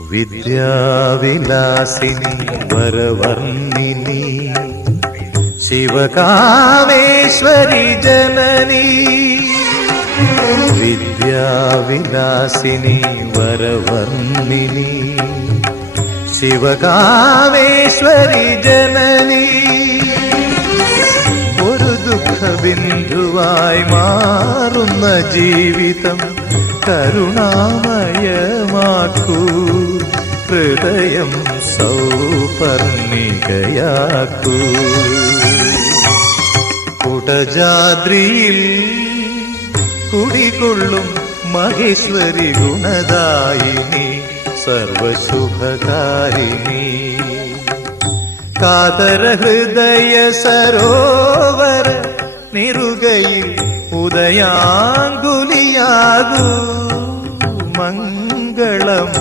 വിദ്യാവിലാസിനി വരവർണ്ണിനി ശിവകാമേശ്വരി ജനനി. വിദ്യാവിലാസിനി വരവർണ്ണിനി ശിവകാമേശ്വരി ജനനി. ഒരു ദുഃഖബിന്ദുവായി മാറുന്ന ജീവിതം കരുണാമയമാക്കൂ, ഹൃദയം സൗപർണികയാക്കൂ. കുടജാദ്രിയിൽ കുടികൊള്ളും മഹേശ്വരി ഗുണദായിനി സർവശുഭകാരിണി. കാതര ഹൃദയ സരോവര നിറുകയിൽ ഉദയാങ്കുലിയാകൂ മംഗളം.